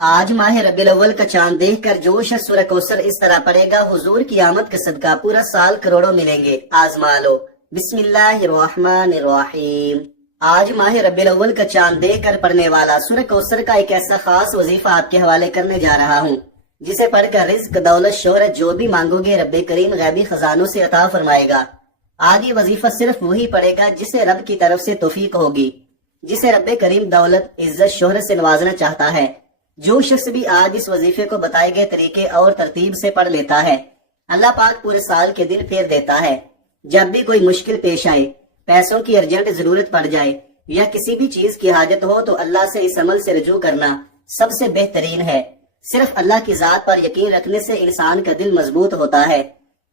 آج ماہ ربیع الاول کا چاند دیکھ کر جوش ہے سورہ کوثر اس طرح پڑے گا، حضور کی آمد کا صدقہ پورا سال کروڑوں ملیں گے، آزما لو۔ بسم اللہ الرحمن الرحیم۔ آج ماہ ربیع الاول کا چاند دیکھ کر پڑھنے والا سورہ کوثر کا ایک ایسا خاص وظیفہ آپ کے حوالے کرنے جا رہا ہوں جسے پڑھ کر رزق، دولت، شہرت جو بھی مانگو گے رب کریم غیبی خزانوں سے عطا فرمائے گا۔ آج یہ وظیفہ صرف وہی پڑھے گا جسے رب کی طرف سے توفیق ہوگی، جسے رب کریم دولت، عزت، شہرت سے نوازنا چاہتا ہے۔ جو شخص بھی آج اس وظیفے کو بتائے گئے طریقے اور ترتیب سے پڑھ لیتا ہے، اللہ پاک پورے سال کے دن پھیر دیتا ہے۔ جب بھی کوئی مشکل پیش آئے، پیسوں کی ارجنٹ ضرورت پڑ جائے یا کسی بھی چیز کی حاجت ہو تو اللہ سے اس عمل سے رجوع کرنا سب سے بہترین ہے۔ صرف اللہ کی ذات پر یقین رکھنے سے انسان کا دل مضبوط ہوتا ہے،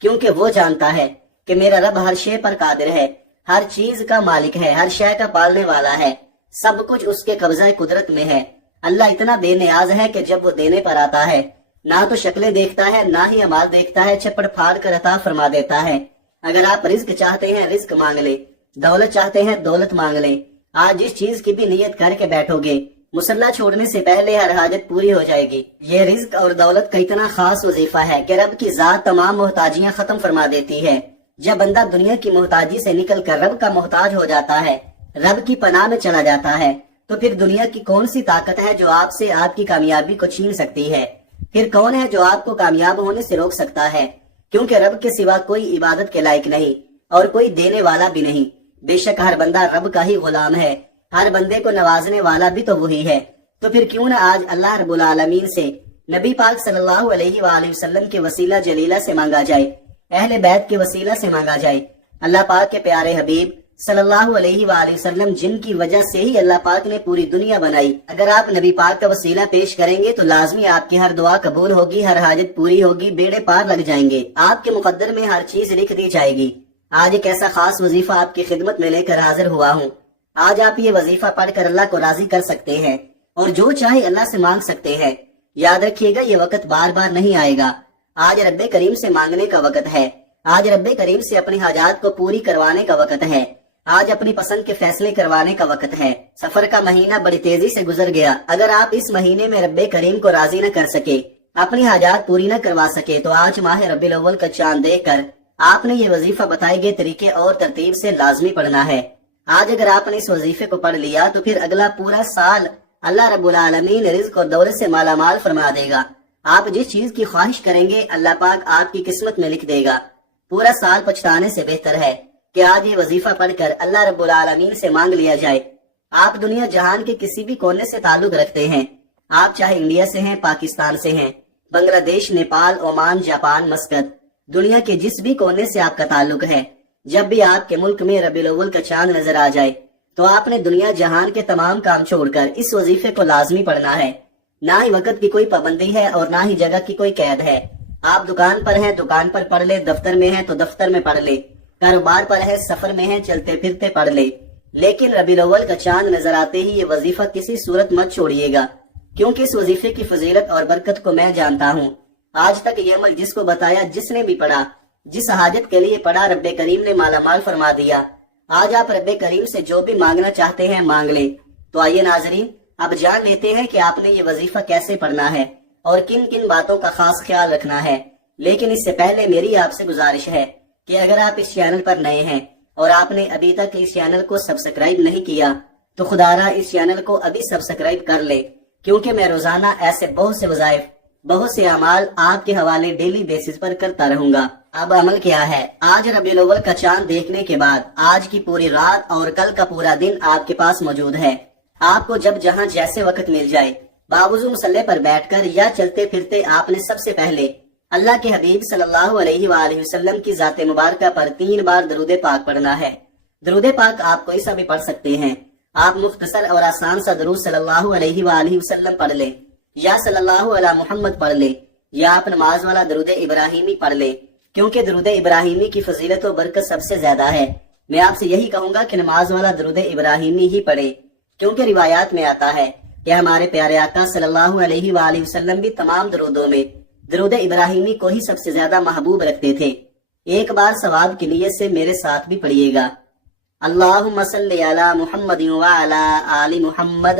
کیونکہ وہ جانتا ہے کہ میرا رب ہر شے پر قادر ہے، ہر چیز کا مالک ہے، ہر شے کا پالنے والا ہے، سب کچھ اس کے قبضہ قدرت میں ہے۔ اللہ اتنا بے نیاز ہے کہ جب وہ دینے پر آتا ہے نہ تو شکلیں دیکھتا ہے نہ ہی اعمال دیکھتا ہے، چپڑ پھاڑ کر عطا فرما دیتا ہے۔ اگر آپ رزق چاہتے ہیں رزق مانگ لیں، دولت چاہتے ہیں دولت مانگ لیں۔ آج جس چیز کی بھی نیت کر کے بیٹھو گے، مصلہ چھوڑنے سے پہلے ہر حاجت پوری ہو جائے گی۔ یہ رزق اور دولت کا اتنا خاص وظیفہ ہے کہ رب کی ذات تمام محتاجیاں ختم فرما دیتی ہے۔ جب بندہ دنیا کی محتاجی سے نکل کر رب کا محتاج ہو جاتا ہے، رب کی پناہ میں چلا جاتا ہے، تو پھر دنیا کی کون سی طاقت ہے جو آپ سے آپ کی کامیابی کو چھین سکتی ہے؟ پھر کون ہے جو آپ کو کامیاب ہونے سے روک سکتا ہے؟ کیونکہ رب کے سوا کوئی عبادت کے لائق نہیں اور کوئی دینے والا بھی نہیں۔ بے شک ہر بندہ رب کا ہی غلام ہے، ہر بندے کو نوازنے والا بھی تو وہی ہے۔ تو پھر کیوں نہ آج اللہ رب العالمین سے نبی پاک صلی اللہ علیہ وآلہ وسلم کے وسیلہ جلیلہ سے مانگا جائے، اہل بیت کے وسیلہ سے مانگا جائے۔ اللہ پاک کے پیارے حبیب صلی اللہ علیہ وآلہ وسلم جن کی وجہ سے ہی اللہ پاک نے پوری دنیا بنائی، اگر آپ نبی پاک کا وسیلہ پیش کریں گے تو لازمی آپ کی ہر دعا قبول ہوگی، ہر حاجت پوری ہوگی، بیڑے پار لگ جائیں گے، آپ کے مقدر میں ہر چیز لکھ دی جائے گی۔ آج ایک ایسا خاص وظیفہ آپ کی خدمت میں لے کر حاضر ہوا ہوں۔ آج آپ یہ وظیفہ پڑھ کر اللہ کو راضی کر سکتے ہیں اور جو چاہے اللہ سے مانگ سکتے ہیں۔ یاد رکھیے گا یہ وقت بار بار نہیں آئے گا۔ آج رب کریم سے مانگنے کا وقت ہے، آج رب کریم سے اپنی حاجات کو پوری کروانے کا وقت ہے، آج اپنی پسند کے فیصلے کروانے کا وقت ہے۔ سفر کا مہینہ بڑی تیزی سے گزر گیا، اگر آپ اس مہینے میں رب کریم کو راضی نہ کر سکے، اپنی حاجات پوری نہ کروا سکے، تو آج ماہ ربیع الاول کا چاند دیکھ کر آپ نے یہ وظیفہ بتائے گئے طریقے اور ترتیب سے لازمی پڑھنا ہے۔ آج اگر آپ نے اس وظیفے کو پڑھ لیا تو پھر اگلا پورا سال اللہ رب العالمین رزق اور دولت سے مالا مال فرما دے گا۔ آپ جس چیز کی خواہش کریں گے اللہ پاک آپ کی قسمت میں لکھ دے گا۔ پورا سال پچھتانے سے بہتر ہے کہ آج یہ وظیفہ پڑھ کر اللہ رب العالمین سے مانگ لیا جائے۔ آپ دنیا جہان کے کسی بھی کونے سے تعلق رکھتے ہیں، آپ چاہے انڈیا سے ہیں، پاکستان سے ہیں، بنگلہ دیش، نیپال، عمان، جاپان، مسقط، دنیا کے جس بھی کونے سے آپ کا تعلق ہے، جب بھی آپ کے ملک میں ربیع الاول کا چاند نظر آ جائے تو آپ نے دنیا جہان کے تمام کام چھوڑ کر اس وظیفے کو لازمی پڑھنا ہے۔ نہ ہی وقت کی کوئی پابندی ہے اور نہ ہی جگہ کی کوئی قید ہے۔ آپ دکان پر ہیں، دکان پر پڑھ لے، دفتر میں ہیں تو دفتر میں پڑھ لے، کاروبار پر ہے، سفر میں ہے، چلتے پھرتے پڑھ لے، لیکن ربیع الاول کا چاند نظر آتے ہی یہ وظیفہ کسی صورت مت چھوڑیے گا، کیونکہ اس وظیفے کی فضیلت اور برکت کو میں جانتا ہوں۔ آج تک یہ عمل جس کو بتایا، جس نے بھی پڑھا، جس حاجت کے لیے پڑھا، رب کریم نے مالا مال فرما دیا۔ آج آپ رب کریم سے جو بھی مانگنا چاہتے ہیں مانگ لیں۔ تو آئیے ناظرین، اب جان لیتے ہیں کہ آپ نے یہ وظیفہ کیسے پڑھنا ہے اور کن کن باتوں کا خاص خیال رکھنا ہے۔ لیکن اس سے پہلے میری آپ سے گزارش ہے کہ اگر آپ اس چینل پر نئے ہیں اور آپ نے ابھی تک اس چینل کو سبسکرائب نہیں کیا تو خدارا اس چینل کو ابھی سبسکرائب کر لے، کیونکہ میں روزانہ ایسے بہت سے وظائف، بہت سے اعمال آپ کے حوالے ڈیلی بیسس پر کرتا رہوں گا۔ اب عمل کیا ہے؟ آج ربیع الاول کا چاند دیکھنے کے بعد آج کی پوری رات اور کل کا پورا دن آپ کے پاس موجود ہے۔ آپ کو جب جہاں جیسے وقت مل جائے، باوضو مصلے پر بیٹھ کر یا چلتے پھرتے، آپ نے سب سے پہلے اللہ کے حبیب صلی اللہ علیہ وآلہ وسلم کی ذات مبارکہ پر 3 بار درود پاک پڑھنا ہے۔ درود پاک آپ کوئی سا بھی پڑھ سکتے ہیں۔ آپ مختصر اور آسان سا درود صلی اللہ علیہ وآلہ وسلم پڑھ لیں، یا صلی اللہ علی محمد پڑھ لیں، یا آپ نماز والا درود ابراہیمی پڑھ لیں، کیونکہ درود ابراہیمی کی فضیلت و برکت سب سے زیادہ ہے۔ میں آپ سے یہی کہوں گا کہ نماز والا درود ابراہیمی ہی پڑھیں، کیونکہ روایات میں آتا ہے کہ ہمارے پیارے آقا صلی اللہ علیہ وآلہ وسلم بھی تمام درودوں میں درود ابراہیمی کو ہی سب سے زیادہ محبوب رکھتے تھے۔ ایک بار ثواب کی نیت سے میرے ساتھ بھی پڑھیے گا۔ اللہم صلی علی محمد وعلی آل محمد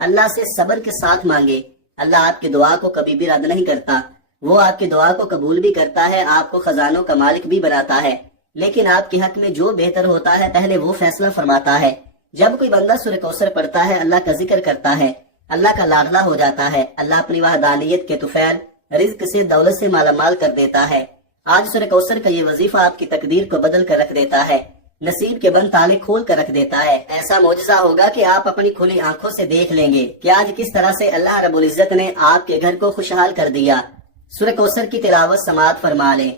اللہ سے صبر کے ساتھ مانگے۔ اللہ آپ کی دعا کو کبھی بھی رد نہیں کرتا، وہ آپ کی دعا کو قبول بھی کرتا ہے، آپ کو خزانوں کا مالک بھی بناتا ہے، لیکن آپ کے حق میں جو بہتر ہوتا ہے پہلے وہ فیصلہ فرماتا ہے۔ جب کوئی بندہ سورہ کوثر پڑھتا ہے، اللہ کا ذکر کرتا ہے، اللہ کا لاڈلا ہو جاتا ہے، اللہ اپنی وحدانیت کے طفیل رزق سے دولت سے مالا مال کر دیتا ہے۔ آج سورہ کوثر کا یہ وظیفہ آپ کی تقدیر کو بدل کر رکھ دیتا ہے، نصیب کے بند تالے کھول کر رکھ دیتا ہے۔ ایسا معجزہ ہوگا کہ آپ اپنی کھلی آنکھوں سے دیکھ لیں گے کہ آج کس طرح سے اللہ رب العزت نے آپ کے گھر کو خوشحال کر دیا۔ سورہ کوثر کی تلاوت سماعت فرما لیں۔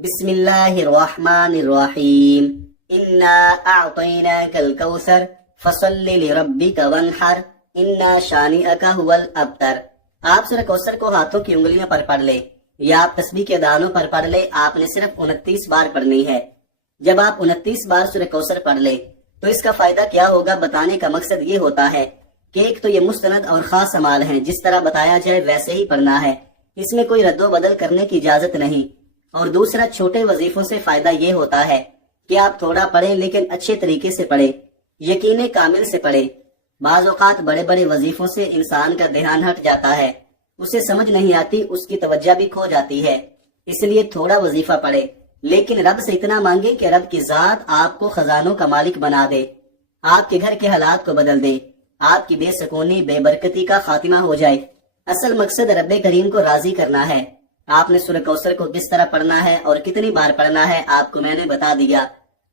بسم اللہ الرحمن الرحیم، انا اعطیناک الکوثر فصل لربک وانحر انا شانئک هو الابتر۔ آپ سورہ کوثر کو ہاتھوں کی انگلیوں پر پڑھ لیں یا آپ تسبیح کے دانوں پر پڑھ لیں۔ آپ نے صرف 29 بار پڑھنی ہے۔ جب آپ 29 بار سورہ کوثر پڑھ لیں تو اس کا فائدہ کیا ہوگا، بتانے کا مقصد یہ ہوتا ہے کہ ایک تو یہ مستند اور خاص اعمال ہیں، جس طرح بتایا جائے ویسے ہی پڑھنا ہے، اس میں کوئی رد و بدل کرنے کی اجازت نہیں۔ اور دوسرا، چھوٹے وظیفوں سے فائدہ یہ ہوتا ہے کہ آپ تھوڑا پڑھیں لیکن اچھے طریقے سے پڑھیں، یقین کامل سے پڑھیں۔ بعض اوقات بڑے بڑے وظیفوں سے انسان کا دھیان ہٹ جاتا ہے، اسے سمجھ نہیں آتی، اس کی توجہ بھی کھو جاتی ہے۔ اس لیے تھوڑا وظیفہ پڑھے، لیکن رب سے اتنا مانگے کہ رب کی ذات آپ کو خزانوں کا مالک بنا دے، آپ کے گھر کے حالات کو بدل دے، آپ کی بے سکونی بے برکتی کا خاتمہ ہو جائے۔ اصل مقصد رب کریم کو راضی کرنا ہے۔ آپ نے سورہ کوثر کو کس طرح پڑھنا ہے اور کتنی بار پڑھنا ہے آپ کو میں نے بتا دیا۔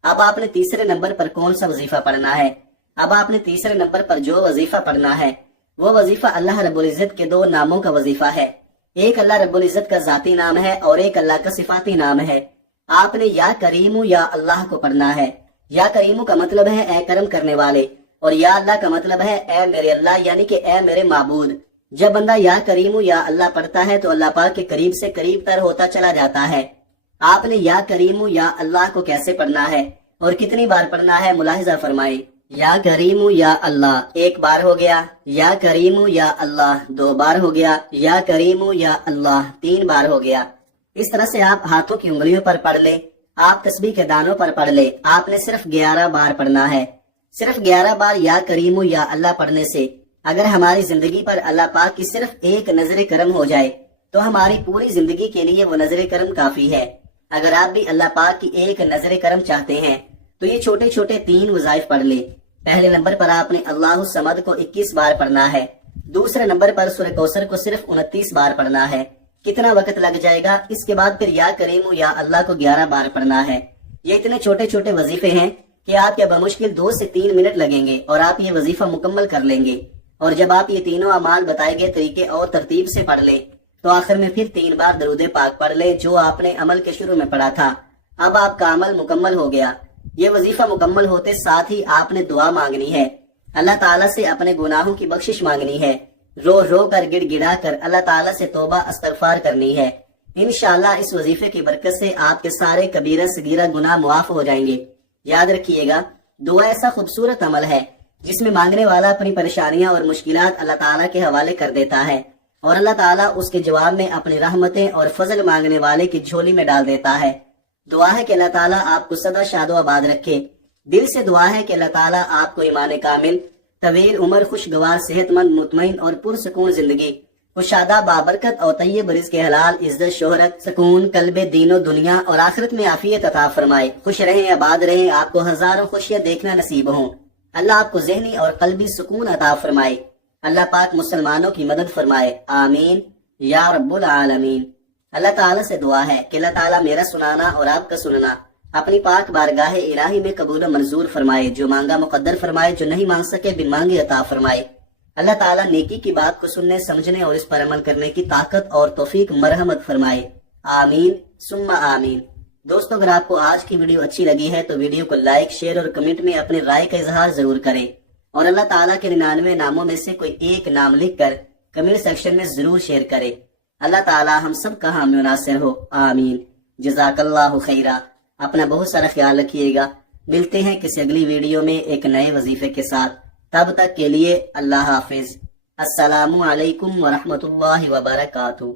اب آپ نے تیسرے نمبر پر کون سا وظیفہ پڑھنا ہے؟ اب آپ نے تیسرے نمبر پر جو وظیفہ پڑھنا ہے وہ وظیفہ اللہ رب العزت کے 2 ناموں کا وظیفہ ہے۔ ایک اللہ رب العزت کا ذاتی نام ہے اور ایک اللہ کا صفاتی نام ہے۔ آپ نے یا کریمو یا اللہ کو پڑھنا ہے۔ یا کریمو کا مطلب ہے اے کرم کرنے والے، اور یا اللہ کا مطلب ہے اے میرے اللہ، یعنی کہ اے میرے معبود۔ جب بندہ یا کریمو یا اللہ پڑھتا ہے تو اللہ پاک کے قریب سے قریب تر ہوتا چلا جاتا ہے۔ آپ نے یا کریمو یا اللہ کو کیسے پڑھنا ہے اور کتنی بار پڑھنا ہے ملاحظہ فرمائے۔ یا کریمو یا اللہ 1 بار ہو گیا، یا کریمو یا اللہ 2 بار ہو گیا، یا کریمو یا اللہ 3 بار ہو گیا۔ اس طرح سے آپ ہاتھوں کی انگلیوں پر پڑھ لیں، آپ تسبیح کے دانوں پر پڑھ لیں۔ آپ نے صرف 11 بار پڑھنا ہے۔ صرف 11 بار یا کریمو یا اللہ پڑھنے سے اگر ہماری زندگی پر اللہ پاک کی صرف ایک نظر کرم ہو جائے تو ہماری پوری زندگی کے لیے وہ نظر کرم کافی ہے۔ اگر آپ بھی اللہ پاک کی ایک نظر کرم چاہتے ہیں تو یہ چھوٹے چھوٹے 3 وظائف پڑھ لیں۔ پہلے نمبر پر آپ نے اللہ الصمد کو 21 بار پڑھنا ہے۔ دوسرے نمبر پر سورہ کوثر کو صرف 29 بار پڑھنا ہے۔ کتنا وقت لگ جائے گا؟ اس کے بعد پھر یا کریمو یا اللہ کو 11 بار پڑھنا ہے۔ یہ اتنے چھوٹے چھوٹے وظیفے ہیں کہ آپ کے بمشکل 2 سے 3 منٹ لگیں گے اور آپ یہ وظیفہ مکمل کر لیں گے۔ اور جب آپ یہ تینوں اعمال بتائے گئے طریقے اور ترتیب سے پڑھ لیں تو آخر میں پھر 3 بار درود پاک پڑھ لیں جو آپ نے عمل کے شروع میں پڑھا تھا۔ اب آپ کا عمل مکمل ہو گیا۔ یہ وظیفہ مکمل ہوتے ساتھ ہی آپ نے دعا مانگنی ہے، اللہ تعالیٰ سے اپنے گناہوں کی بخشش مانگنی ہے، رو رو کر گڑ گڑا کر اللہ تعالیٰ سے توبہ استغفار کرنی ہے۔ انشاءاللہ اس وظیفے کی برکت سے آپ کے سارے کبیرہ صغیرہ گناہ معاف ہو جائیں گے۔ یاد رکھیے گا، دعا ایسا خوبصورت عمل ہے جس میں مانگنے والا اپنی پریشانیاں اور مشکلات اللہ تعالیٰ کے حوالے کر دیتا ہے اور اللہ تعالیٰ اس کے جواب میں اپنی رحمتیں اور فضل مانگنے والے کی جھولی میں ڈال دیتا ہے۔ دعا ہے کہ اللہ تعالیٰ آپ کو سدا شاد و آباد رکھے۔ دل سے دعا ہے کہ اللہ تعالیٰ آپ کو ایمان کامل، طویل عمر، خوشگوار، صحت مند، مطمئن اور پرسکون زندگی، خوشادہ بابرکت اور طیب رزق حلال، عزت، شہرت، سکون، قلب، دین و دنیا اور آخرت میں عافیت عطا فرمائے۔ خوش رہیں، آباد رہیں، آپ کو ہزاروں خوشیاں دیکھنا نصیب ہوں۔ اللہ آپ کو ذہنی اور قلبی سکون عطا فرمائے۔ اللہ پاک مسلمانوں کی مدد فرمائے، آمین یا رب العالمین۔ اللہ تعالیٰ سے دعا ہے کہ اللہ تعالیٰ میرا سنانا اور آپ کا سننا اپنی پاک بارگاہ الہی میں قبول و منظور فرمائے، جو مانگا مقدر فرمائے، جو نہیں مانگ سکے بن مانگے عطا فرمائے۔ اللہ تعالیٰ نیکی کی بات کو سننے، سمجھنے اور اس پر عمل کرنے کی طاقت اور توفیق مرحمت فرمائے، آمین ثم آمین۔ دوستو، اگر آپ کو آج کی ویڈیو اچھی لگی ہے تو ویڈیو کو لائک، شیئر اور کمنٹ میں اپنی رائے کا اظہار ضرور کریں، اور اللہ تعالیٰ کے 99 ناموں میں سے کوئی ایک نام لکھ کر کمنٹ سیکشن میں ضرور شیئر کریں۔ اللہ تعالیٰ ہم سب کا حامی و ناصر ہو، آمین۔ جزاک اللہ خیرہ۔ اپنا بہت سارا خیال رکھیے گا۔ ملتے ہیں کسی اگلی ویڈیو میں ایک نئے وظیفے کے ساتھ۔ تب تک کے لیے اللہ حافظ۔ السلام علیکم ورحمۃ اللہ وبرکاتہ۔